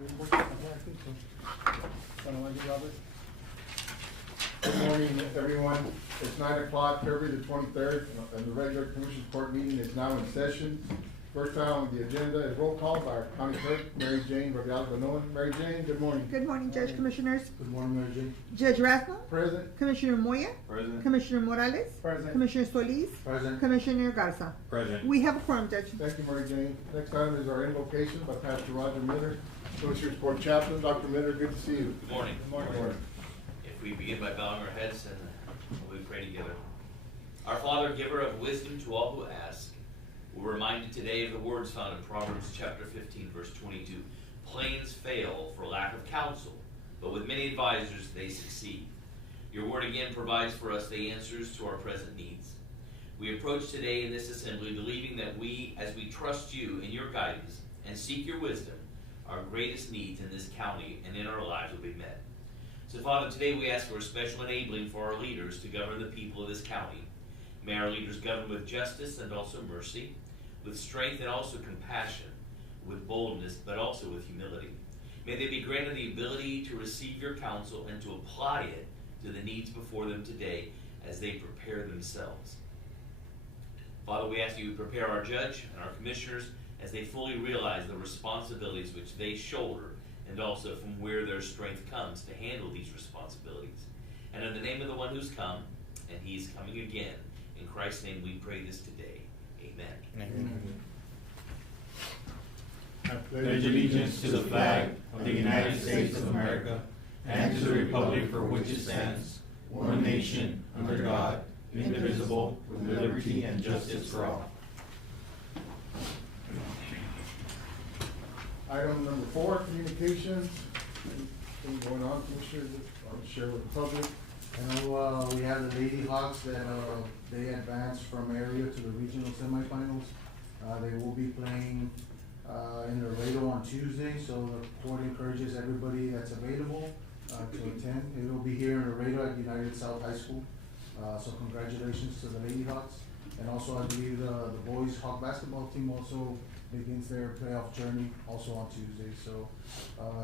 Good morning, everyone. It's 9 o'clock, February the 23rd, and the regular Commissioners Court meeting is now in session. First item on the agenda is roll call by our County Clerk, Mary Jane Rabial-Benoit. Mary Jane, good morning. Good morning, Judge, Commissioners. Good morning, Mary Jane. Judge Rathma. Present. Commissioner Moya. Present. Commissioner Morales. Present. Commissioner Solis. Present. Commissioner Garza. Present. We have a quorum, Judge. Thank you, Mary Jane. Next item is our invocation by Pastor Roger Miller, Commissioners Court Chaplain. Dr. Miller, good to see you. Good morning. Good morning. If we begin by bowing our heads and we pray together. Our Father, giver of wisdom to all who ask, we're reminded today of the words found in Proverbs chapter 15, verse 22. Plans fail for lack of counsel, but with many advisors they succeed. Your word again provides for us the answers to our present needs. We approach today in this assembly believing that we, as we trust you in your guidance and seek your wisdom, our greatest needs in this county and in our lives will be met. So, Father, today we ask for a special enabling for our leaders to govern the people of this county. May our leaders govern with justice and also mercy, with strength and also compassion, with boldness but also with humility. May they be granted the ability to receive your counsel and to apply it to the needs before them today as they prepare themselves. Father, we ask you to prepare our judge and our commissioners as they fully realize the responsibilities which they shoulder and also from where their strength comes to handle these responsibilities. And in the name of the one who's come, and he is coming again, in Christ's name we pray this today. Amen. Amen. I Pledge allegiance to the flag of the United States of America and to the republic for which it stands, one nation, under God, indivisible, with liberty and justice for all. Item number 4, communications. Anything going on, Commissioners, or share with the public? I know we have the Lady Hawks that they advanced from area to the regional semifinals. They will be playing in Laredo on Tuesday, so the court encourages everybody that's available to attend. It will be here in Laredo at United South High School. So congratulations to the Lady Hawks. And also I believe the boys Hawk basketball team also begins their playoff journey also on Tuesday. So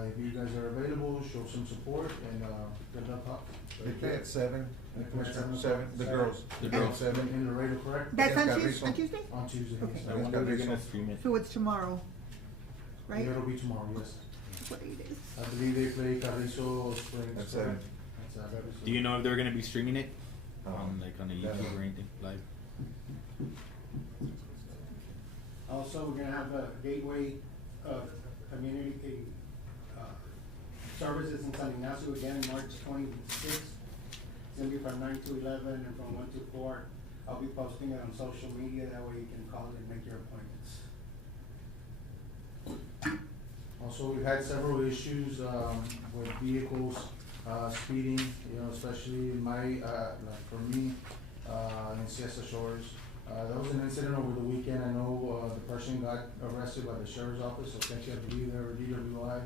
if you guys are available, show some support and good luck, Hawks. They play at 7. They play at 7. Seven. The girls. The girls. 7. In Laredo, correct? That's on Yes, Tuesday? On Tuesday? On Tuesday. Okay. yes. I wonder if they're gonna stream it. So it's tomorrow, right? Yeah, it'll be tomorrow, yes. What date is? I believe they play Carrizo Springs. At 7. That's Carrizo. Do you know if they're gonna be streaming it? Like on a Yeah. YouTube or anything live? Also, we're gonna have a gateway community services in San Ignacio again, March 26th. It's gonna be from 9 to 11 and from 1 to 4. I'll be posting it on social media, that way you can call and make your appointments. Also, we've had several issues with vehicles speeding, especially in like for me, in Siesta Shores. There was an incident over the weekend. I know the person got arrested by the sheriff's office, so thank you, I believe they were DWI.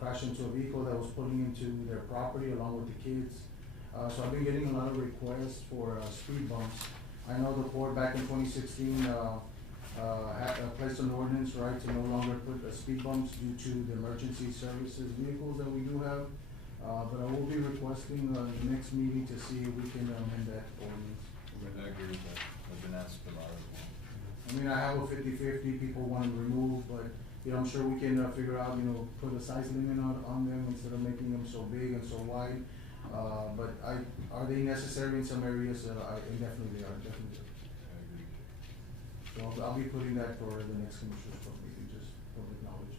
Crashed into a vehicle that was pulling into their property along with the kids. So I've been getting a lot of requests for speed bumps. I know the court back in 2016 had placed an ordinance, right, to no longer put speed bumps due to the emergency services vehicles that we do have. But I will be requesting the next meeting to see if we can amend that ordinance. I agree with that. I've been asked a lot as well. I mean, I have a 50-50, people want to remove, but, I'm sure we can figure out, put a size limit on them instead of making them so big and so wide. But are they necessary in some areas? Definitely they are, definitely. I agree. So I'll be putting that for the next Commissioners Court meeting, just public knowledge.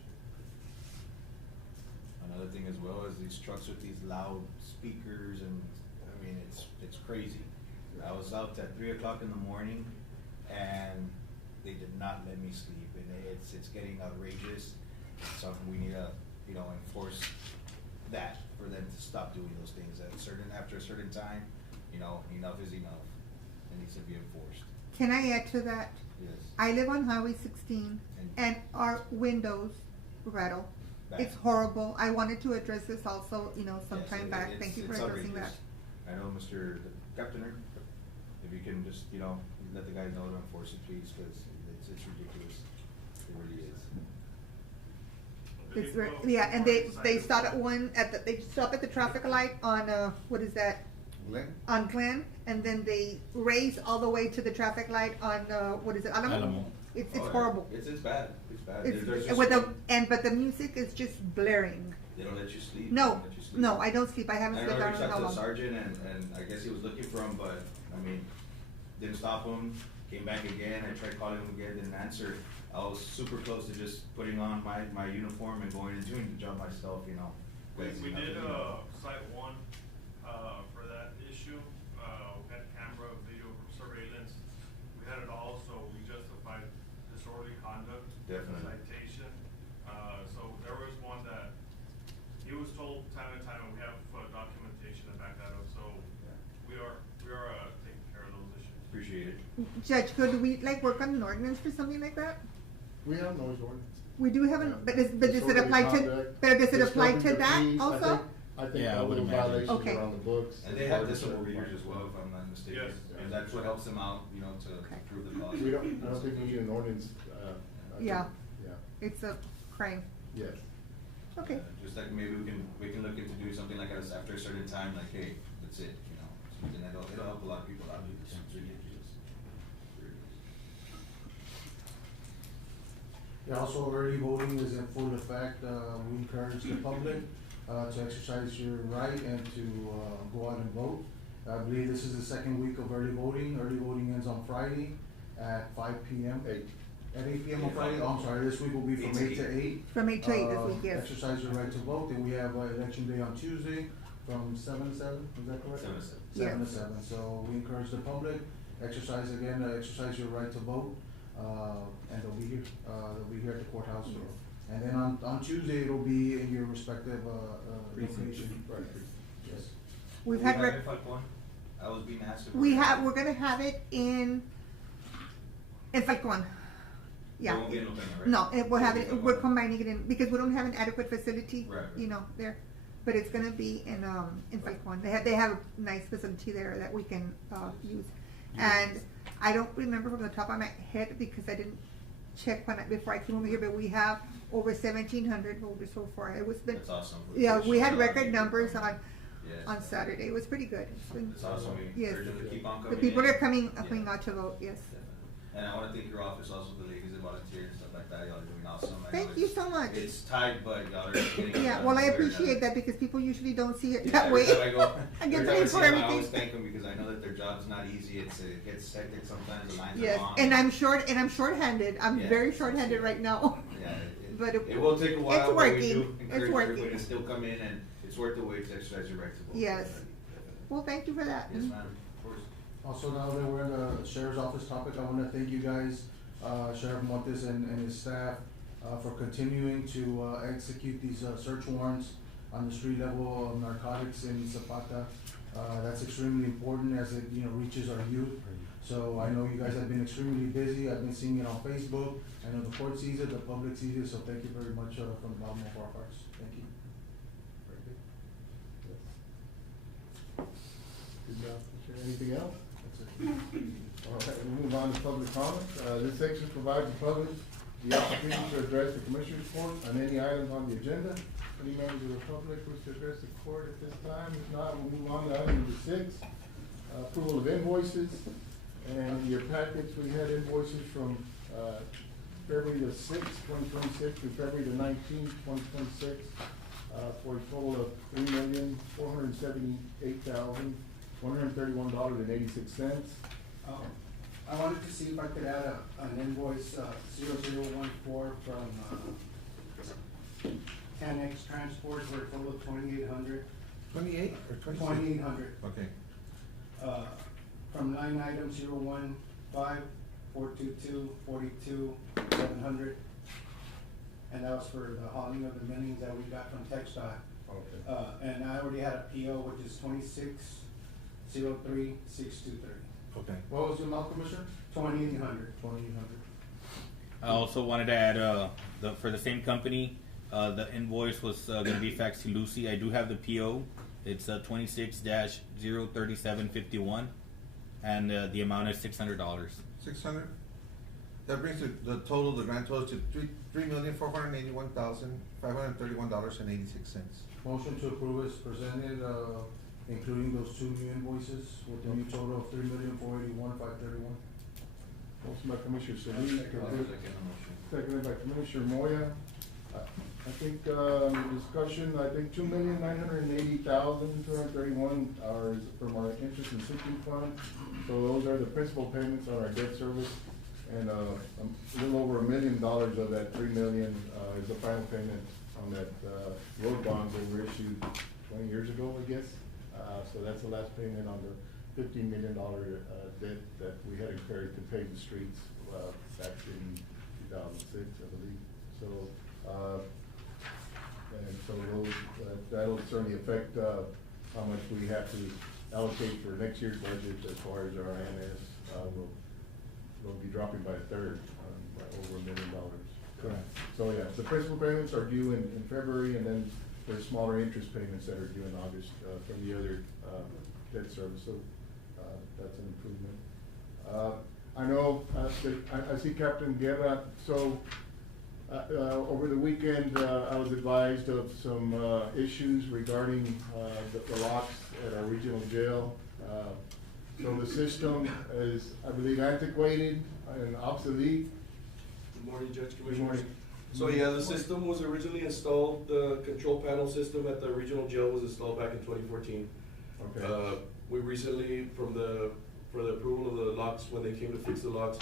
Another thing as well is these trucks with these loud speakers, and I mean it's crazy. I was out at 3 o'clock in the morning, and they did not let me sleep, and it's getting outrageous. It's something we need to enforce that for them to stop doing those things after a certain time. Enough is enough. It needs to be enforced. Can I add to that? Yes. I live on Highway 16 and our windows rattle. Bad. It's horrible. I wanted to address this also, some Yes, time back. Thank you for it's addressing that. outrageous. I know, Mr. Captain, if you can just, let the guys know to enforce it, please, because it's ridiculous. It really is. It's yeah, and they stop at they stop at the traffic light on what is that? Glenn? On Glen, and then they race all the way to the traffic light on what is it? Alamo. Alamo. It's Oh, yeah. horrible. It's bad. It's bad. It's There's just with but the music is just blaring. they don't let you sleep. No, They don't let you sleep. no, I don't sleep. I haven't I slept. know I I reached don't know out how to the long. sergeant and I guess he was looking for him, but I mean, didn't stop him. Came back again. I tried calling him again, didn't answer. I was super close to just putting on my uniform and going and doing the job myself, you know. We Nothing, did, you know. site one, for that issue, we had camera, video surveillance, we had it all, so we justified disorderly conduct. Definitely. Citation, so there was one that, he was told time and time, and we have, documentation to back that up, so Yeah. we are, taking care of those issues. Appreciate it. Judge, could we like work on an ordinance for something like that? We have noise ordinance. We do have an, Yeah. but does it Disorderly apply to? conduct, But does it apply to disturbing the that peace. also? I think Yeah, I all would those imagine. violations Okay. are on the books. And they have decibel readers as well, if I'm not mistaken. Yes. And that's what helps them out, you know, to Okay. improve the cause. I don't think we need an ordinance, I think- Yeah. Yeah, It's a crime. yes. Okay. Just like maybe we can look into doing something like this after a certain time, like, hey, that's it, you know, something it'll help a lot of people out. It's ridiculous. Yeah, also early voting is in full effect. We encourage the public to exercise your right and to go out and vote. I believe this is the second week of early voting. Early voting ends on Friday at 5 p.m. Eight. At 8 p.m. on Friday? Oh, I'm sorry, this week will be from 8 to 8. From 8 to 8 this week, yes. Exercise your right to vote. Then we have election day on Tuesday from 7 to 7, is that correct? 7 to 7. 7 to Yes. 7. So we encourage the public, exercise your right to vote, and they'll be here. They'll be here at the courthouse. Yes. And then on Tuesday, it'll be in your respective location. Right. Yes. We've had I was being asked. if we're gonna have it in Falcon. Yeah. It won't be in Lopena, right? No, we'll have it, we're Okay. combining it in, because we don't have an adequate facility, Right. you know, there. But it's gonna be in Falcon. They have a nice facility there that we can, use. And I don't remember from the top of my head because I didn't check before I came over here, but we have over 1,700 voters so far. It was been. That's awesome. Yeah, we had Showing record up. numbers Yes. on Saturday. It was pretty good. It's been- It's awesome. We Yes. encourage them to keep on The coming people in. are coming Yeah. out to vote, yes. Definitely. And I wanna thank your office, also the ladies that volunteered and stuff like that, y'all are doing awesome. I know Thank you it's- so much. It's tight, but y'all are getting it Yeah, done well, I one way or appreciate another. that because people usually don't see it Yeah, that way. every time I go, I get every time paid I see for them, I always everything. thank them because I know that their job's not easy. It gets hectic sometimes. The lines Yes, are long. and I'm short-handed. I'm Yeah. very short-handed right now. Yeah, But it will take a while. it's but working. We do It's encourage working. everybody to still come in, and it's worth the wait to exercise your right to vote. Yes. Definitely. Well, thank you for that. Yes, ma'am. Of course. Also, now that we're in the sheriff's office topic, I wanna thank you guys, Sheriff Montes and his staff, for continuing to, execute these, search warrants on the street level of narcotics in Zapata. That's extremely important as it, reaches our youth. So I know you guys have been extremely busy. I've been seeing it on Facebook. I know the court sees it, the public sees it, so thank you very much, from the bottom of our hearts. Thank you. Very good. Yes. Good job, Commissioner. Anything else? That's it. All right, we'll move on to public comment. This section provides the public the opportunity to address the commissioner's court on any items on the agenda. Any members of the public wish to address the court at this time? If not, we'll move on to item number 6, approval of invoices. And in your packets, we had invoices from, February the 6th, 2026 to February the 19th, 2026, for a total of $3,478,131.86. I wanted to see if I could add an invoice, 0014 from, 10X Transport for a total of 2,800. 28 or 2,800. Okay. From line item 015, 422, 42, 700. And that was for the hauling of the millings that we got from TxDOT. Okay. And I already had a PO, which is 26,03,623. Okay. What was the amount, Commissioner? 2,800. 2,800. I also wanted to add, for the same company, the invoice was gonna be faxed to Lucy. I do have the PO. It's 26-03751, and the amount is $600. 600? That brings the total, the grand total to $3,481,531.86. Motion to approve is presented, including those two new invoices with a new total of $3,481,531. Motion by Commissioner I'll Solis, second the motion. seconded by Commissioner Moya. I think, in the discussion, I think $2,980,231 are from our interest and sinking fund. So those are the principal payments on our debt service. And, a little over $1 million of that 3 million, is the final payment on that, road bonds that were issued 20 years ago, I guess. So that's the last payment on the $15 million, debt that we had incurred to pave the streets, back in 2006, I believe. So, and so those, that'll certainly affect, how much we have to allocate for next year's budget as far as our INS. We'll be dropping by a third, by over $1 million. Correct. So, yeah, the principal payments are due in February, and then there's smaller interest payments that are due in August, from the other, debt service, so, that's an improvement. I know, I see Captain Guerra, so, over the weekend, I was advised of some, issues regarding, the locks at our regional jail. So the system is, I believe, antiquated and obsolete. Good morning, Judge Good Commissioners. morning. So yeah, the system was originally installed, the control panel system at the regional jail was installed back in 2014. Okay. We recently, for the approval of the locks, when they came to fix the locks,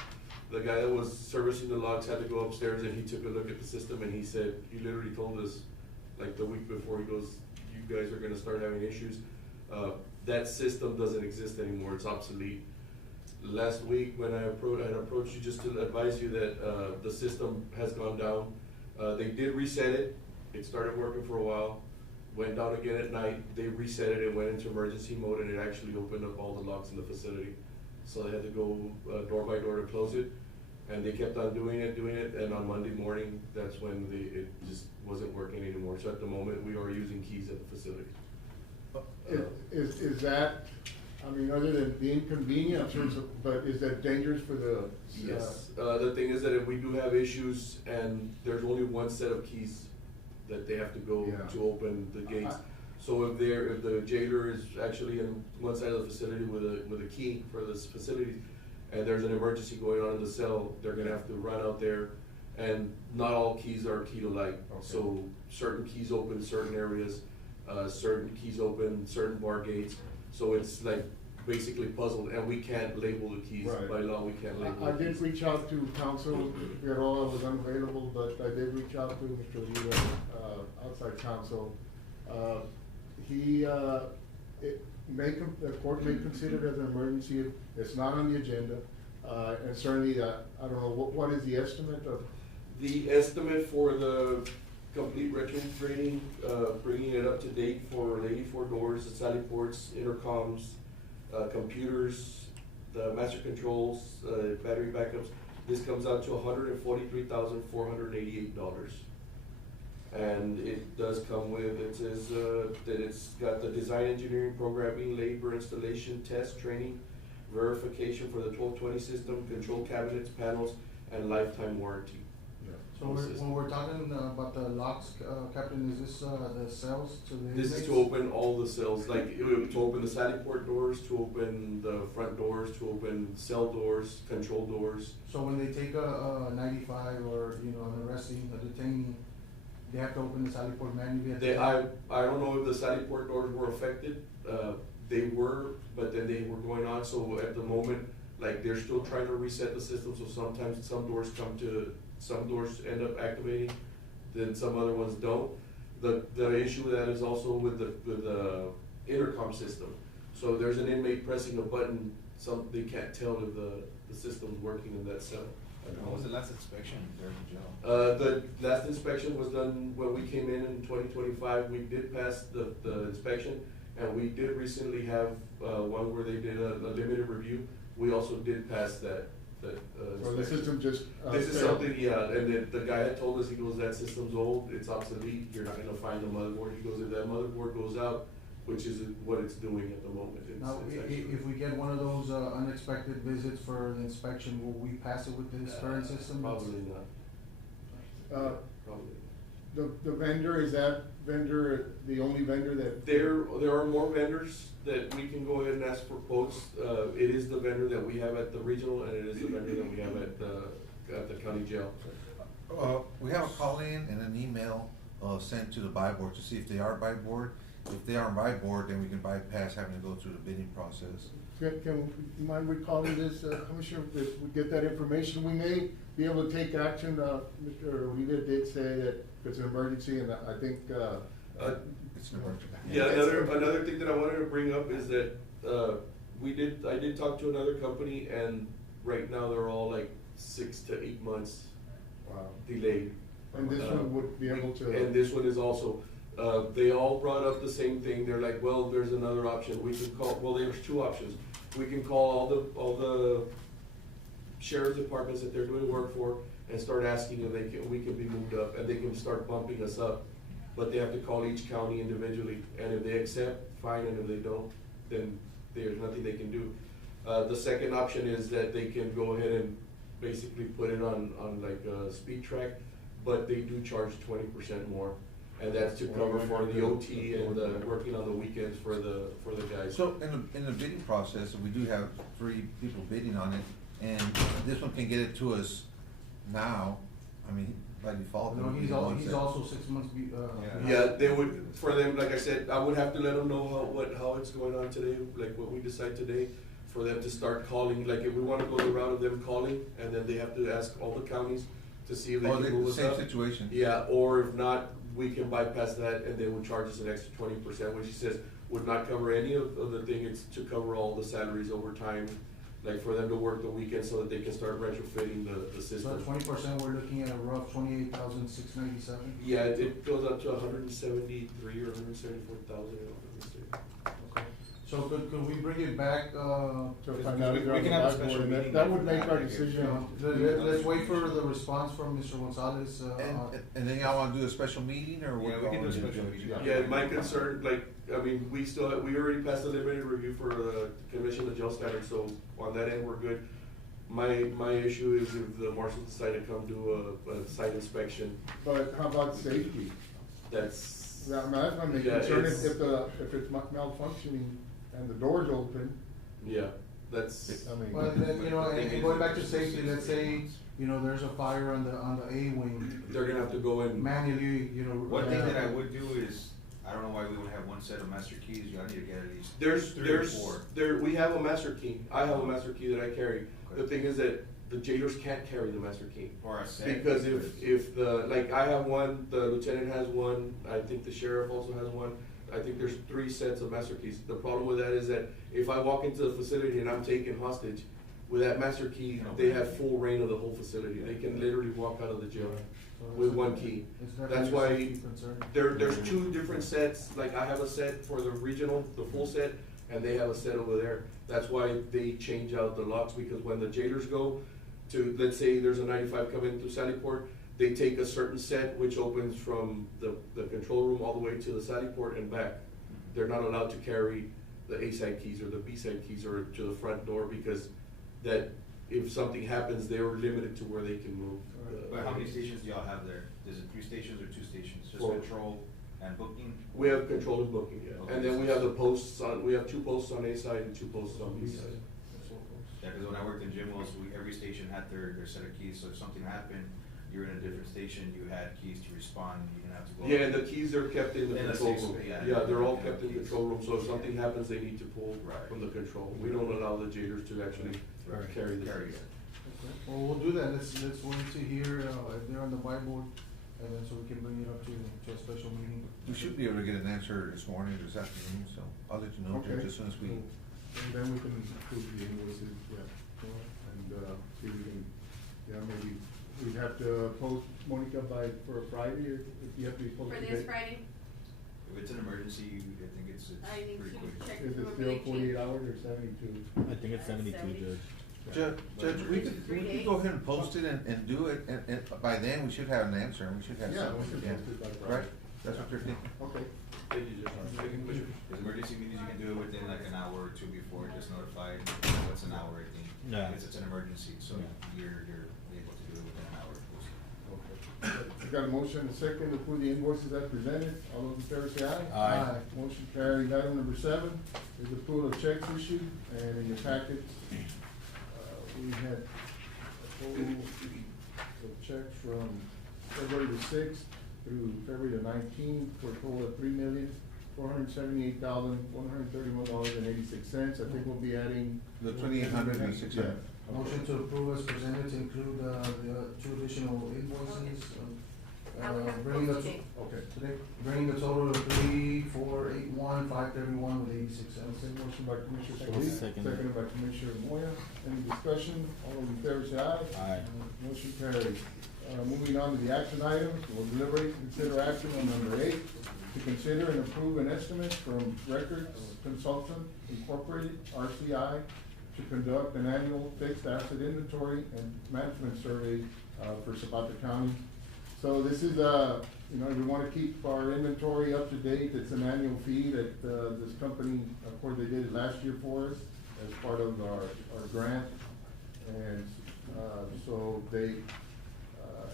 the guy that was servicing the locks had to go upstairs and he took a look at the system and he said, he literally told us, like the week before, he goes, you guys are gonna start having issues. That system doesn't exist anymore, it's obsolete. Last week, when I had approached you just to advise you that, the system has gone down. They did reset it, it started working for a while, went down again at night, they reset it, it went into emergency mode, and it actually opened up all the locks in the facility. So they had to go, door by door to close it, and they kept on doing it, and on Monday morning, that's when it just wasn't working anymore. So at the moment, we are using keys at the facility. Is that, I mean, other than the inconvenience, but is that dangerous for the? Yes, the thing is that if we do have issues and there's only one set of keys that they have to go Yeah. to open the gates. So if the jailer is actually in one side of the facility with a key for this facility, and there's an emergency going on in the cell, they're gonna have to run out there, and not all keys are key to light. Okay. So certain keys open certain areas, certain keys open certain bar gates, so it's like basically puzzled, and we can't label the keys. Right. By law, we can't label I the did keys. reach out to counsel, Figueroa was unavailable, but I did reach out to Mr. Oliva, outside counsel. The court may consider it as an emergency, it's not on the agenda, and certainly, I don't know, what is the estimate of? The estimate for the complete retrofitting, bringing it up to date for 84 doors, the sally ports, intercoms, computers, the master controls, battery backups, this comes out to $143,488. And it does come with, it says, that it's got the design, engineering, programming, labor, installation, test, training, verification for the 1220 system, control cabinets, panels, and lifetime warranty. So when we're talking about the locks, Captain, is this the cells to the This is inmates? to open all the cells, like to open the sally port doors, to open the front doors, to open cell doors, control doors. So when they take a 95 or, an arresting, a detainee, they have to open the sally port manually? I don't know if the sally port doors were affected, they were, but then they were going on, so at the moment, like, they're still trying to reset the system, so sometimes some doors end up activating, then some other ones don't. The issue with that is also with the intercom system. So there's an inmate pressing a button, they can't tell if the system's working in that cell. When was the last inspection there at the jail? The last inspection was done when we came in 2025, we did pass the inspection, and we did recently have, one where they did a limited review. We also did pass that Or the system just? This is failed? something, yeah, and the guy had told us, he goes, that system's old, it's obsolete, you're not gonna find the motherboard. He goes, if that motherboard goes out, which is what it's doing at the moment. Now, if we get one of those, unexpected visits for the inspection, will we pass it with this current system? Probably not. Probably not. The vendor, is that vendor the only vendor that? There are more vendors that we can go ahead and ask for quotes. It is the vendor that we have at the regional, and it is the vendor that we have at the county jail. We have a call-in and an email, sent to the buy board to see if they are buy board. If they aren't buy board, then we can bypass having to go through the bidding process. Can you mind recalling this, Commissioner, if we get that information, we may be able to take action. Mr. Uribe did say that it's an emergency, and I think, It's an emergency. Yeah, another thing that I wanted to bring up is that, I did talk to another company, and right now they're all like 6 to 8 months delayed. and this one would be able to. And this one is also, they all brought up the same thing. They're like, well, there's another option. We can call, well, there's two options. We can call all the sheriff's departments that they're doing work for and start asking if we can be moved up, and they can start bumping us up. But they have to call each county individually, and if they accept, fine, and if they don't, then there's nothing they can do. The second option is that they can go ahead and basically put it on like a speed track, but they do charge 20% more. And that's to cover for the OT and the working on the weekends for the guys. So in the bidding process, we do have 3 people bidding on it, and this one can get it to us now, I mean, by default. No, he's also 6 months, Yeah, they would, for them, like I said, I would have to let them know how it's going on today, like what we decide today, for them to start calling, like if we wanna go the route of them calling, and then they have to ask all the counties to see if they can move us up. Same situation. Yeah, or if not, we can bypass that, and they would charge us an extra 20%, which he says would not cover any of the thing, it's to cover all the salaries over time, like for them to work the weekend so that they can start retrofitting the So system. 20%, we're looking at a rough 28,697. Yeah, it goes up to 173 or 174,000, if I'm not mistaken. Okay. So could we bring it back, To find out if they're we on can the have a buy board, special and meeting that would after make our that, decision. let's wait for the response from Mr. Gonzalez, And then y'all wanna do a special meeting, or what? Yeah, we can do a special meeting. Yeah, my concern, like, I mean, we already passed the limited review for the commission of jail standards, so on that end, we're good. My issue is if the marshals decide to come do a site inspection, But how about safety? that's. Yeah, I mean, that's my main Yeah, concern, it's- if it's malfunctioning and the door's open, Yeah, that's. I mean. But then, and going back to safety, let's say, there's a fire on the A wing, They're gonna have to go in. manually, One thing that I would do is, I don't know why we would have one set of master keys, you need to get at least There's, 3 or 4. we have a master key. I have a master key that I carry. The thing is that the jailers can't carry the master key. Or a set. Because if I have one, the lieutenant has one, I think the sheriff also has one. I think there's 3 sets of master keys. The problem with that is that if I walk into the facility and I'm taken hostage, with that master key, they have full reign of the whole facility. They can literally walk out of the jail with one key. It's That's definitely a why safety concern. there's 2 different sets, like I have a set for the regional, the full set, and they have a set over there. That's why they change out the locks, because when the jailers go to, let's say there's a 95 coming through Sallyport, they take a certain set which opens from the control room all the way to the Sallyport and back. They're not allowed to carry the A-side keys or the B-side keys or to the front door, because that if something happens, they're limited to where they can move. But how many stations do y'all have there? Is it 3 stations or 2 stations? Just 4. control and booking? We have control of booking, yeah. Okay. And then we have the posts we have 2 posts on A side and 2 posts on B side. Yeah, cause when I worked in Jim Wells, every station had their set of keys, so if something happened, you were in a different station, you had keys to respond, you didn't have to go. Yeah, and the keys are kept in the In the control safe room. space, yeah. Yeah, they're all Yeah, kept in the keys. control room, so if something happens, they need to pull Right. from the control. We don't allow the jailers to actually carry the Carry keys. it. Okay. Well, we'll do that, let's wait to hear, if they're on the buy board, and then so we can bring it up to a special meeting. We should be able to get an answer this morning or this afternoon, so I'll let you know, Okay. Judge, as soon as we. And then we can approve the invoices, yeah, and, see if we can, maybe we'd have to post Monica for Friday, or if you have to be For posted. this Friday, If it's an emergency, I think it's I need pretty to quick. check. Is it still 48 hours or 72? I think it's 72, Judge. Judge, we could go ahead and post it and do it, and by then we should have an answer, and we should have Yeah, something. we should post it by Friday. Right? That's what you're thinking? Okay. Thank you, Judge. Thank you, Commissioner. Because emergency meetings, you can do it within like an hour or two before, just notify, what's an hour, I think. Yeah. Because it's an emergency, so you're able to do it within an hour. We got a motion and a second to approve the invoices as presented. All those in favor say aye. Aye. Motion carried. Item number 7 is approval of checks issued, and in your packet, we had a total of checks from February the 6th through February the 19th for a total of $3,478,131.86. I think we'll be adding. The 2,806. Yeah. Motion to approve as presented to include, the 2 additional invoices, bringing the, Okay. today, bringing the total to 3,481,531 with 86 cents. Motion by Commissioner Solis, Second. seconded by Commissioner Moya. Any discussion? All those in favor say aye. Aye. Motion carries. Moving on to the action items, we'll deliberate and consider action on number 8, to consider and approve an estimate from Records Consultant Incorporated, RCI, to conduct an annual fixed asset inventory and management survey, for Zapata County. So this is, we wanna keep our inventory up to date. It's an annual fee that, this company, of course, they did it last year for us as part of our grant. And, so they,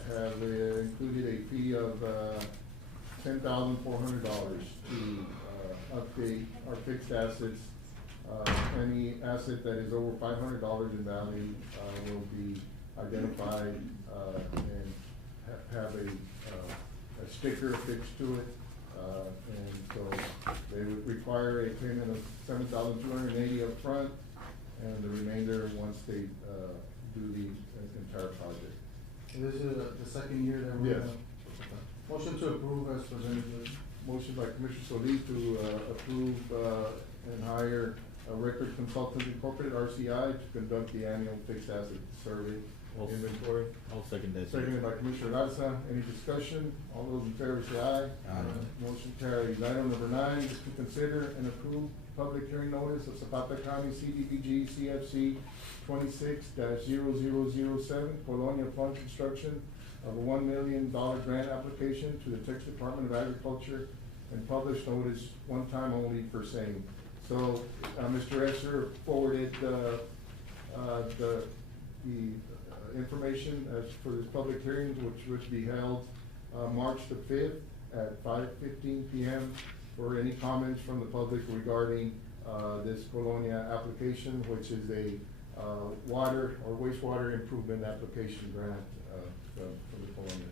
have included a fee of, $10,400 to, update our fixed assets. Any asset that is over $500 in value, will be identified, and have a sticker affixed to it. And so they would require a payment of $7,280 up front, and the remainder once they, do the entire project. This is the second year that we're. Yes. Motion to approve as presented, Judge. Motion by Commissioner Solis to, approve, and hire a Record Consultant Incorporated, RCI, to conduct the annual fixed asset survey I'll- inventory. I'll second that. Seconded by Commissioner Garza. Any discussion? All those in favor say aye. Aye. Motion carries. Item number 9 is to consider and approve public hearing notice of Zapata County CDBG CFC 26-0007, Colonia Fund Construction of a $1 million grant application to the Texas Department of Agriculture, and published notice one time only for same. So, Mr. Esser forwarded, the information as for this public hearing, which would be held, March the 5th at 5:15 p.m. for any comments from the public regarding, this Colonia application, which is a, water or wastewater improvement application grant, for the Colonia,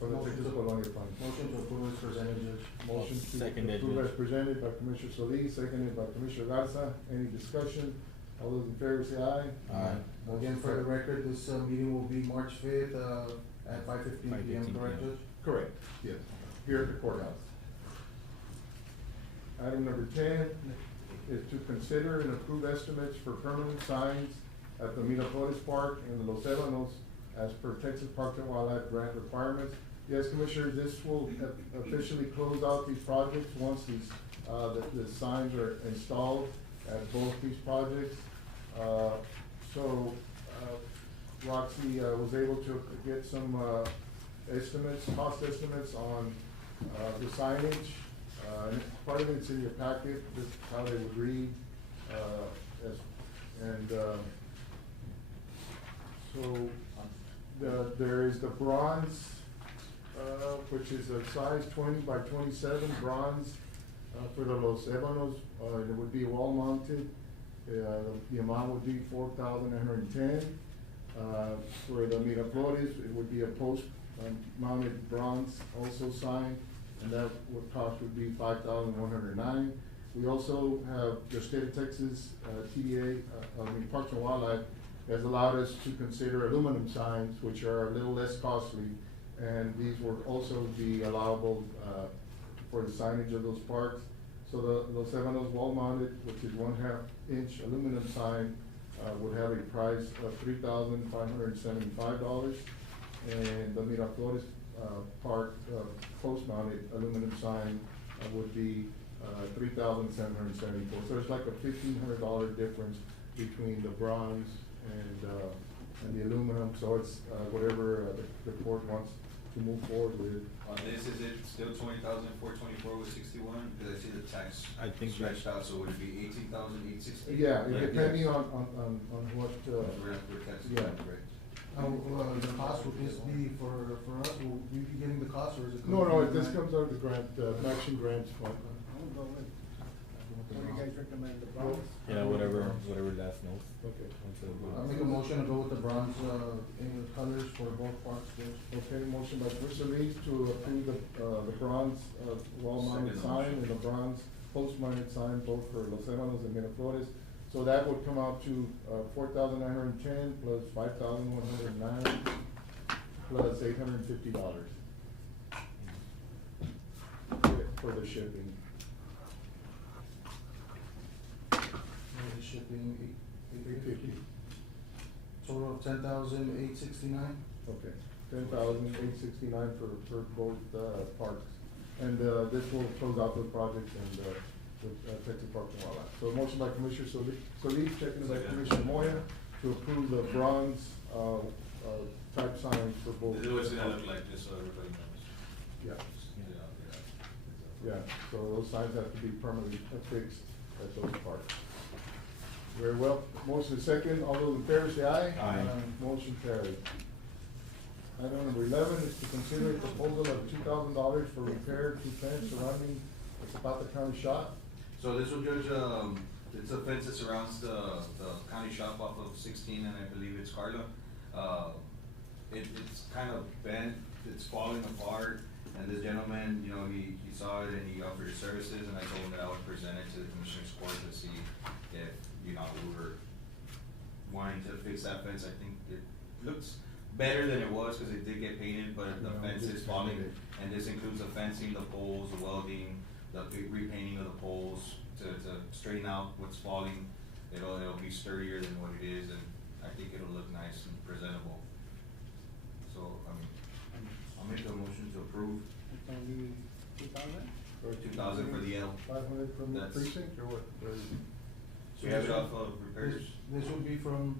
for the Texas Colonia Fund. Motion to approve as presented, Judge. Motion to Seconded. approve as presented by Commissioner Solis, seconded by Commissioner Garza. Any discussion? All those in favor say aye. Aye. Again, for the record, this, meeting will be March 5th, at 5:15 p.m., 5:15 correct, p.m. Judge? Correct, yes, here at the courthouse. Item number 10 is to consider and approve estimates for permanent signs at the Miraflores Park and the Los Ébanos as per Texas Parks and Wildlife grant requirements. Yes, Commissioners, this will officially close out these projects once these, the signs are installed at both these projects. Roxy, was able to get some, estimates, cost estimates on, the signage. And part of it's in your packet, just how they would read, there is the bronze, which is a size 20 by 27 bronze, for the Los Ébanos, it would be wall mounted. The amount would be $4,910. For the Miraflores, it would be a post, mounted bronze also sign, and that would cost would be $5,109. We also have the state of Texas, TDA, Parks and Wildlife, has allowed us to consider aluminum signs, which are a little less costly, and these would also be allowable, for the signage of those parks. So the Los Ébanos wall mounted, which is 1/2 inch aluminum sign, would have a price of $3,575. And the Miraflores, Park, post mounted aluminum sign, would be, $3,774. So it's like a $1,500 difference between the bronze and the aluminum. So it's, whatever, the court wants to to move forward with. On this, is it still 20,424 with 61? Because I see the tax I think stretched out, so would it be 18,860? Yeah, depending on what, We're taxing, yeah. right? The cost would this be for us, will we be getting the cost, or is it? no, coming from this the comes out of the grant, matching grants fund. I'm going with, what do you guys recommend, the bronze? Yeah, whatever lasts most. Okay. I'll make a motion to go with the bronze, colors for both parks there. Okay, motion by Commissioner Solis to approve the bronze, wall-mounted Second sign motion. and the bronze post-mounted sign, both for Los Ebanos and Miraflores. So that would come out to, 4,910 plus 5,109 plus $850 for the shipping. The shipping, $850. total of 10,869. Okay, 10,869 for both, parks. And, this will close out the projects and, with, Texas Parks and Wildlife. So motion by Commissioner Solis, seconded by Second. Commissioner Moya to approve the bronze, type signs for both. This is what it's gonna look like, just so everybody knows. Yeah, Just get it out there. yeah, so those signs have to be permanently affixed at those parks. Very well, motion is second, all those in favor say aye. Aye. Motion carried. Item number 11 is to consider a proposal of $2,000 for repair to fence surrounding the Zapata County shop. So this will judge, it's a fence that surrounds the county shop off of 16, and I believe it's Carla. It's kind of bent, it's falling apart, and this gentleman, you know, he saw it and he offered his services, and I told him that I would present it to the Commissioner's Court to see if, you know, we were wanting to fix that fence. I think it looks better than it was, because it did get painted, but the No, fence it's is falling, painted. and this includes the fencing, the poles, the welding, the repainting of the poles to straighten out what's falling. It'll be sturdier than what it is, and I think it'll look nice and presentable. So, I mean, I'll make a motion to approve It's only 2,000? Or 2,000 for the L. 500 from the That's- precinct or what? So you have it off of repairs? This would be from,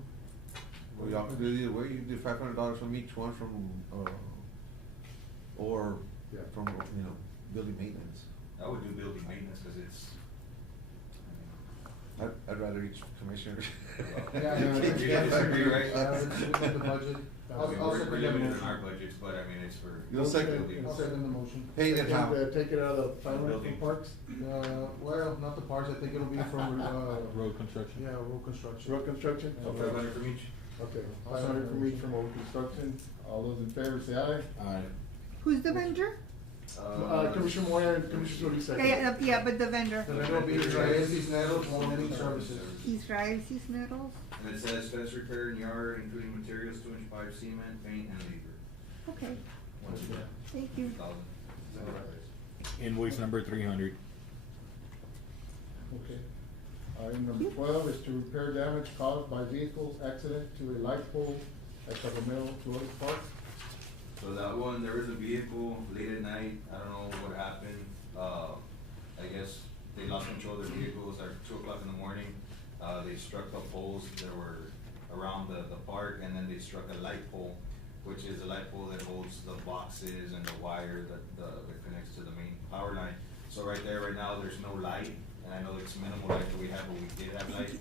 Well, y'all can do it either way, you can do $500 from each one from, or Yeah. from, building maintenance. I would do building maintenance, because it's, I mean, I'd rather each commissioner. Yeah, You disagree, right? It's within the budget. I mean, I'll we're second that limited in motion. our budgets, but I mean, it's for. You'll second building. I'll second the motion. Paint it how? Take it out of the 500 Building. from parks? Well, not the parts, I think it'll be from, Road construction. yeah, road construction. Road construction? So 500 from each? Okay, 500 from each from road construction. All those in favor say aye. Aye. Who's the vendor? Commissioner Moya and Commissioner Solis second. Yeah, but the vendor. The vendor will be Israel Cisneros Modeling Services. Israel Cisneros. And it says fence repair and yard, including materials, 2-inch pipe, cement, paint, and labor. Okay, Once again, thank you. 2,000. All right. Invoice number 300. Okay. Item number 12 is to repair damage caused by vehicle accident to a light pole at Cabamelo Flores Park. So that one, there was a vehicle late at night, I don't know what happened, I guess they lost control of their vehicle, it was like 2 o'clock in the morning. They struck the poles that were around the park, and then they struck a light pole, which is a light pole that holds the boxes and the wire that connects to the main power line. So right there, right now, there's no light, and I know it's minimal light that we have, but we did have light.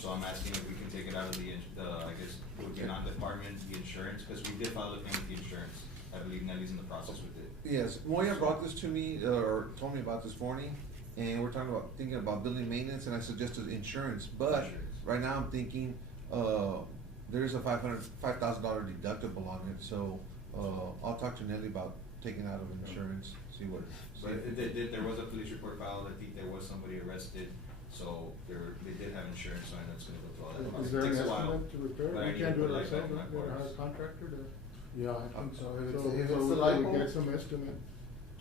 So I'm asking if we can take it out of the, I guess, it would be non-department, the insurance, because we did file a claim with the insurance. I believe Nelly's in the process with it. Yes, Moya brought this to me, or told me about this morning, and we're thinking about building maintenance, and I suggested insurance, but Insurance. right now I'm thinking, there's a $5,000 deductible on it, so, I'll talk to Nelly about taking out of insurance, see what. But there was a police report filed, I think there was somebody arrested, so they did have insurance, so I know it's gonna go through all that. Is there an Takes a while, estimate to repair? but I We need can't to do put it light back ourselves, in my we hire a quarters. contractor to. Yeah, I think so. If So it's so the we light pole. get some estimate.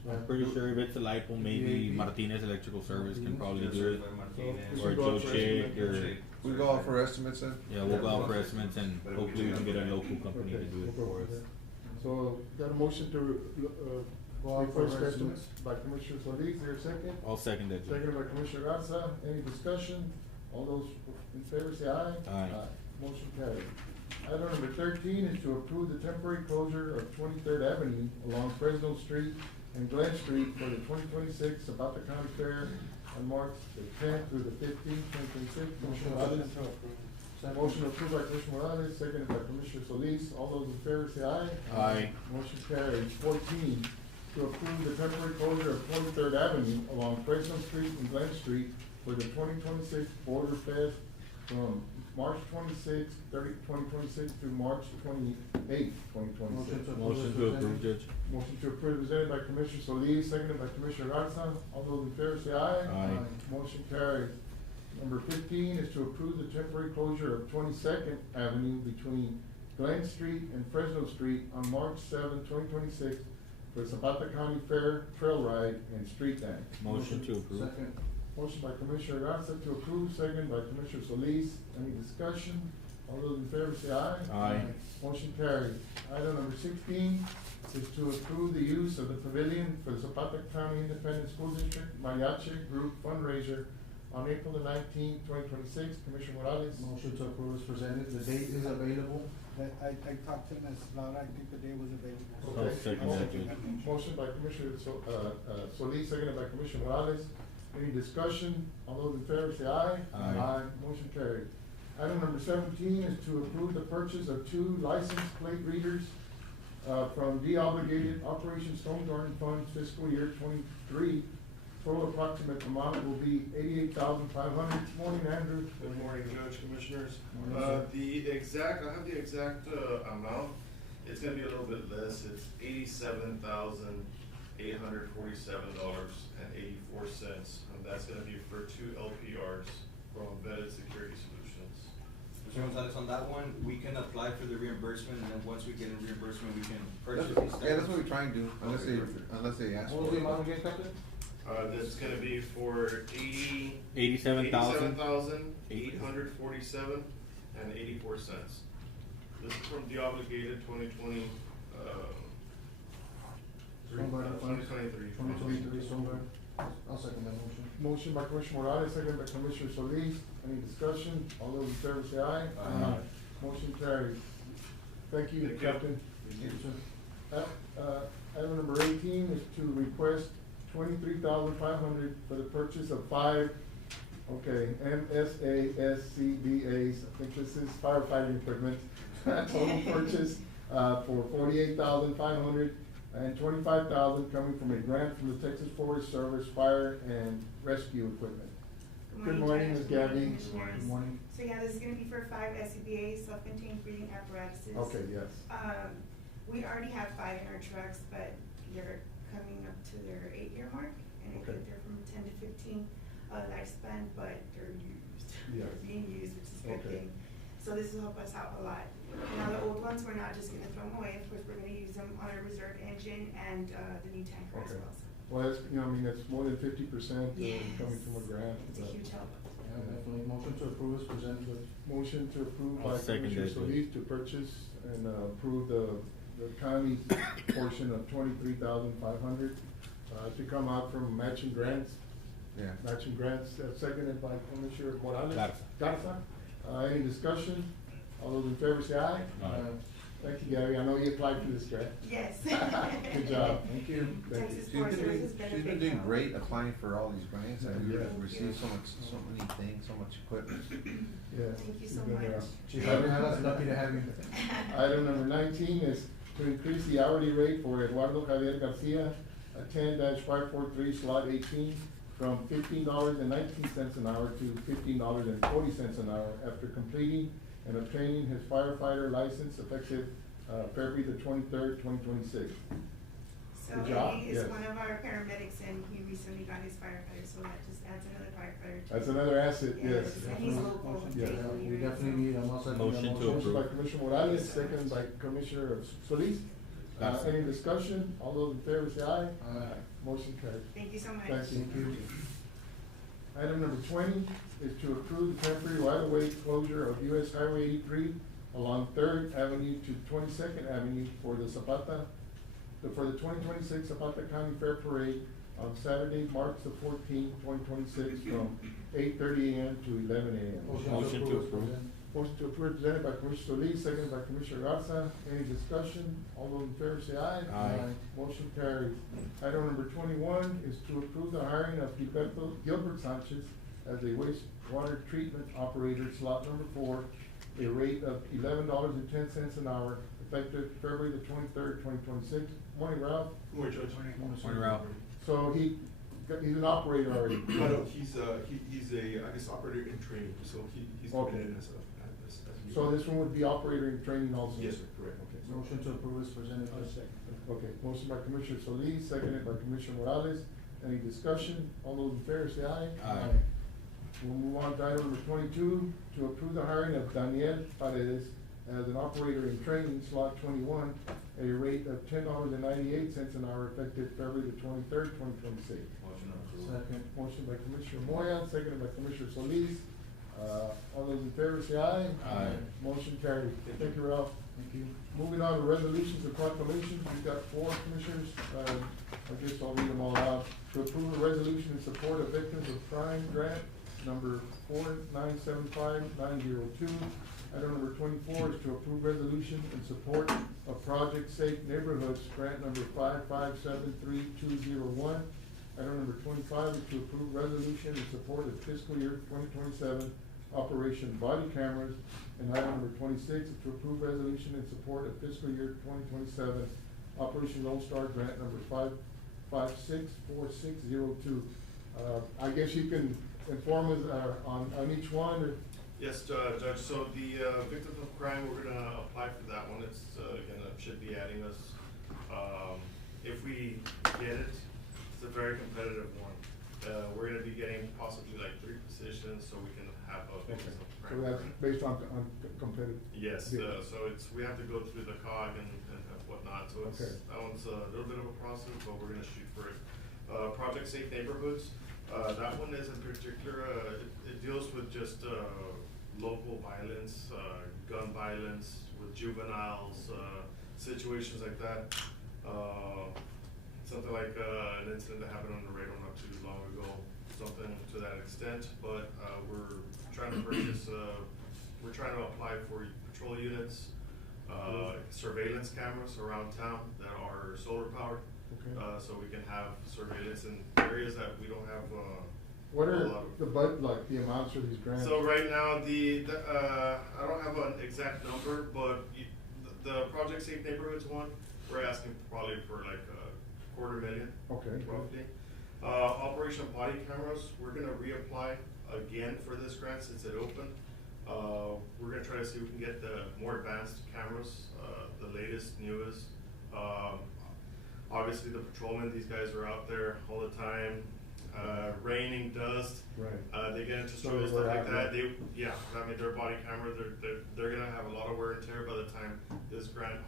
I'm pretty sure if it's a light pole, maybe Maybe. Martinez Electrical Service can probably Yeah, do it. Certified Martinez. So Or we go Joe out for Chick, estimate. or, We go out for estimates then? yeah, we'll go out for estimates, and hopefully we can get a local company to Okay, do it we'll go for from us. there. So, got a motion to, Go out for request estimates estimates. by Commissioner Solis, is there a second? I'll second that. Judge. Seconded by Commissioner Garza, any discussion? All those in favor say aye. Aye. Motion carried. Item number 13 is to approve the temporary closure of 23rd Avenue along Fresno Street and Glen Street for the 2026 Zapata County Fair on March the 10th through the 15th, 2026. Motion Morales. Motion approved by Commissioner Morales, seconded by Commissioner Solis. All those in favor say aye. Aye. Motion carries. 14, to approve the temporary closure of 23rd Avenue along Fresno Street and Glen Street for the 2026 Border Fest from March 26th, 2026 through March 28th, 2026. Motion to approve, Judge. Motion to approve presented by Commissioner Solis, seconded by Commissioner Garza. All those in favor say aye. Aye. Motion carries. Number 15 is to approve the temporary closure of 22nd Avenue between Glen Street and Fresno Street on March 7, 2026 for Zapata County Fair Trail Ride and Street Dance. Motion to approve. Second. Motion by Commissioner Garza to approve, second by Commissioner Solis. Any discussion? All those in favor say aye. Aye. Motion carries. Item number 16 is to approve the use of the pavilion for the Zapata County Independent School District Mariachi Group fundraiser on April the 19th, 2026. Commissioner Morales. Motion to approve is presented. The date is available. I talked to Ms. Laura, I think the day was available. Okay. Second, Judge. Motion by Commissioner Solis, seconded by Commissioner Morales. Any discussion? All those in favor say aye. Aye. Motion carried. Item number 17 is to approve the purchase of 2 license plate readers from de-obligated Operation Stone Garden Funds fiscal year 23. Total approximate amount will be $88,500. Morning, Andrew. Good morning, Judge, Commissioners. Morning, sir. I have the exact amount. It's gonna be a little bit less. It's $87,847.84. And that's gonna be for 2 LPRs from Vetted Security Solutions. Mr. Gonzalez, on that one, we can apply for the reimbursement, and then once we get a reimbursement, we can purchase That's- these. Yeah, that's what we try and do, unless they ask What for was the it. amount again, Captain? That's gonna be for $87,000. $87,847.84. This is from the obligated 2020, Stone Garden Funds. 2023. 2023, Stone Garden. I'll second that motion. Motion by Commissioner Morales, seconded by Commissioner Solis. Any discussion? All those in favor say aye. Aye. Motion carries. Thank you, Thank you. Captain. Item number 18 is to request $23,500 for the purchase of 5, MSASCBA's, I think this is firefighting equipment. Total purchase, for $48,500 and $25,000 coming from a grant from the Texas Forest Service Fire and Rescue Equipment. Good morning, Ms. Gabby. Good morning. So yeah, this is gonna be for 5 SCBA, self-contained breathing apparatuses. Okay, yes. We already have 5 in our trucks, but they're coming up to their 8-year mark, and Okay. they're from 10 to 15 lifespan, but they're used. Yes. They're being used, which is a good Okay. thing. So this will help us out a lot. Now, the old ones, we're not just gonna throw them away, of course, we're gonna use them on our reserve engine and, the new tanker as Okay. well. So Well, that's, I mean, that's more than 50% Yes. coming from a grant. It's a huge help. Yeah, definitely. Motion to approve is presented, Judge. Motion to approve I'll by second Commissioner that, Judge. Solis to purchase and approve the county's portion of $23,500 to come out from matching grants. Yeah. Matching grants, seconded by Commissioner Morales. Garza. Garza. Any discussion? All those in favor say aye. Aye. Thank you, Gabby. I know you applied for this grant. Yes. Good job. Thank you. Thank you. Texas She's Forest been Service doing, has been a she's been big doing help. great applying for all these grants, and Yeah. we've received so many things, so much equipment. Yeah. Thank you so you've been there. much. Chief Abraham, lucky to have you. Item number 19 is to increase the hourly rate for Eduardo Javier Garcia, a 10-543 slot 18, from $15.19 an hour to $15.40 an hour after completing and obtaining his firefighter license effective February the 23rd, 2026. So Good job. he is Yes. one of our paramedics and he recently got his firefighter, so that just adds another firefighter. to That's his- another asset, yes. And he's local. Yes. Yeah, we definitely need a motion. Motion to Motion approve. by Commissioner Morales, second by Commissioner Solis. Garza. Any discussion? All those in favor say aye. Aye. Motion carried. Thank you so much. Thank you. Thank you. Item number 20 is to approve the temporary right-of-way closure of US Highway 83 along 3rd Avenue to 22nd Avenue for the 2026 Zapata County Fair Parade on Saturday, March the 14th, 2026, from 8:30 a.m. to 11 a.m. Motion to approve. is presented. Motion to approve presented by Commissioner Solis, seconded by Commissioner Garza. Any discussion? All those in favor say aye. Aye. Motion carries. Item number 21 is to approve the hiring of Gilbert Sanchez as a wastewater treatment operator, slot number 4, a rate of $11.10 an hour, effective February the 23rd, 2026. Morning, Ralph. Morning, Judge. Morning, Ralph. So he's an operator already. No, he's a, I guess, operator in training, so he's Okay. coming in as a. So this one would be operator in training also? Yes, sir, correct. Okay. Motion to approve is presented. Okay, motion by Commissioner Solis, seconded by Commissioner Morales. Any discussion? All those in favor say aye. Aye. We'll move on to item number 22, to approve the hiring of Daniel Paredes as an operator in training, slot 21, at a rate of $10.98 an hour, effective February the 23rd, 2026. Motion approved. Second. Motion by Commissioner Moya, seconded by Commissioner Solis. All those in favor say aye. Aye. Motion carried. Thank you, Ralph. Thank you. Moving on to resolutions and proclamations, we've got 4 commissioners. I guess I'll read them all out. To approve a resolution in support of Victims of Crime Grant number 4975902. Item number 24 is to approve resolution in support of Project Safe Neighborhoods Grant number 5573201. Item number 25 is to approve resolution in support of fiscal year 2027 Operation Body Cameras. And item number 26 is to approve resolution in support of fiscal year 2027 Operation Lone Star Grant number 5564602. I guess you can inform us on each one, or? Yes, Judge, so the victims of crime, we're gonna apply for that one. It's should be adding us. If we get it, it's a very competitive one. We're gonna be getting possibly like 3 positions, so we can have a victims of So crime. that's based on competitive? Yes, Yeah. so we have to go through the COG and whatnot, so Okay. that one's a little bit of a process, but we're gonna shoot for it. Project Safe Neighborhoods, that one is in particular, it deals with just, local violence, gun violence with juveniles, situations like that. Something like, an incident that happened on the radar not too long ago, something to that extent, but, we're trying to purchase, we're trying to apply for patrol units, surveillance cameras around town that are solar powered. Okay. So we can have surveillance in areas that we don't have, What a are lot of. the amounts for these grants? So right now, I don't have an exact number, but the Project Safe Neighborhoods one, we're asking probably for like $250,000. Okay. Roughly. Operation Body Cameras, we're gonna reapply again for this grant since it opened. We're gonna try to see if we can get the more advanced cameras, the latest, newest. Obviously the patrolmen, these guys are out there all the time, raining, dust. Right. They get into So trouble, stuff we're like out that. there. I mean, their body camera, they're gonna have a lot of wear and tear by the time this grant,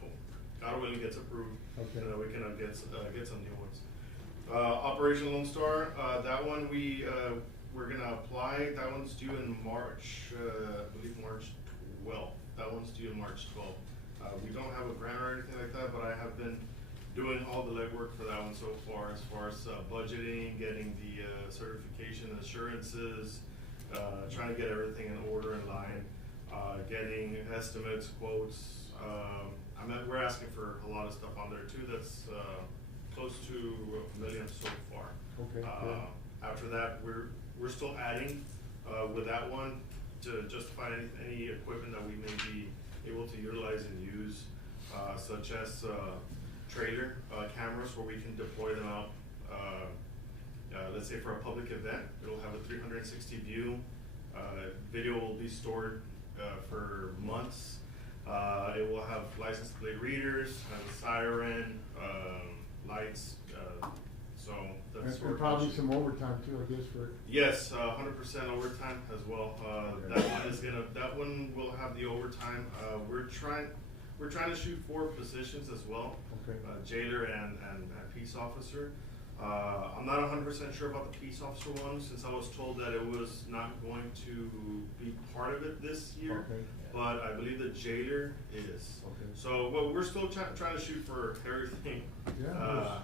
God willing, gets approved. Okay. We can get some new ones. Operation Lone Star, that one we're gonna apply. That one's due in March, I believe March 12th. That one's due in March 12th. We don't have a grant or anything like that, but I have been doing all the legwork for that one so far, as budgeting, getting the certification assurances, trying to get everything in order and line, getting estimates, quotes. We're asking for a lot of stuff on there too. That's close to $1 million so far. Okay, yeah. After that, we're still adding with that one to justify any equipment that we may be able to utilize and use, such as trailer cameras where we can deploy them out. Let's say for a public event, it'll have a 360 view. Video will be stored for months. It will have license plate readers, have a siren, lights. So that's And probably some overtime too, I guess, for. Yes, 100% overtime as well. That one will have the overtime. We're trying to shoot 4 positions as well. Okay. Jailer and peace officer. I'm not 100% sure about the peace officer one, since I was told that it was not going to be part of it this year. Okay. But I believe the jailer is. Okay. So, we're still trying to shoot for everything. Yeah.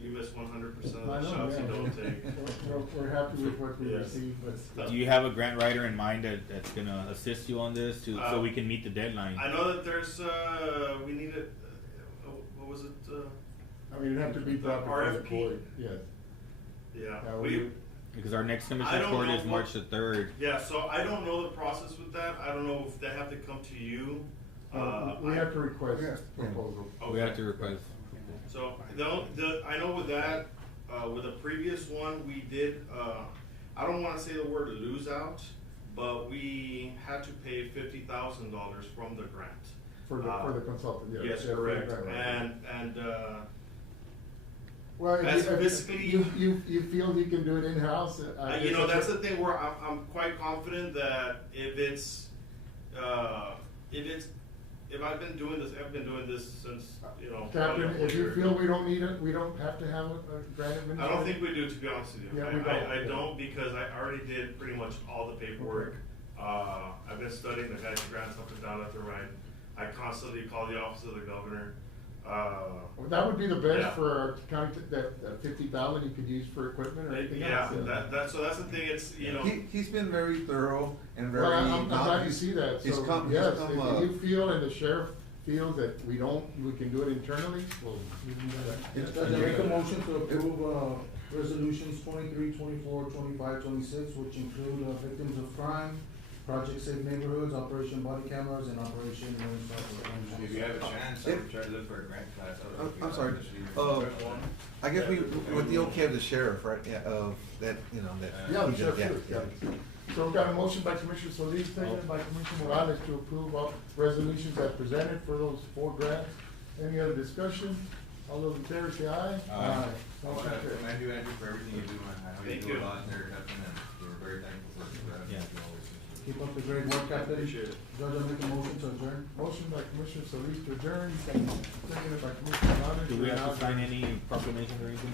You us 100% of I the know, shots yeah. you don't take. We're happy with what we Yes. received, but. Do you have a grant writer in mind that's gonna assist you on this so we can meet the deadline? I know that there's, we need it, what was it, I mean, it'd have to be The brought before the RFP? court, yes. yeah, we- Because our next I commissioner's don't court know is what- March the 3rd. yeah, so I don't know the process with that, I don't know if they have to come to you. We have to request Yeah. proposal. We have to request. So, I know with that, with the previous one, we did, I don't wanna say the word lose out, but we had to pay $50,000 from the grant. For the consultant, yes. Yes, Yeah, correct, right, right. and, Well, That's if basically- you feel you can do it in-house? you know, that's the thing where I'm quite confident that if I've been doing this since, you know. Captain, a couple if you years. feel we don't need it, we don't have to have a grant administrator? I don't think we do, to be honest with you. Yeah, we don't. I don't, because I already did pretty much all the paperwork. I've been studying the guy's grants up and down, left and right. I constantly call the office of the governor. Well, that would be the Yeah. best for our county, that 50,000 you could use for equipment or anything else. Yeah, that's the thing, it's, you know. He's been very thorough and very. Well, I'm glad to see that, he's so, come- yes, he's if come, you feel and the sheriff feels that we can do it internally, well, we can do that. Judge, I make a motion to approve, resolutions 23, 24, 25, 26, which include, victims of crime, Project Safe Neighborhoods, Operation Body Cameras, and Operation Lone Star Prevention. If you have a chance, I would try to look for a grant class. I don't know if I'm you sorry. know, I guess with the okay of the sheriff, right, yeah, of that, you know, that. Yeah, the he sheriff, does, yeah. So we've got a motion by Commissioner Solis, seconded by Commissioner Morales to approve all resolutions as presented for those 4 grants. Any other discussion? All those in favor say aye. I Motion want to carries. commend you, Andrew, for everything you do, man. I know Thank you do you. a lot there, helping, and we're very thankful for that. Yeah. Keep up the great work, Captain. Appreciate it. Judge, I make a motion to adjourn. Motion by Commissioner Solis to adjourn, seconded by Commissioner Morales. Do we have to sign any proclamations or anything?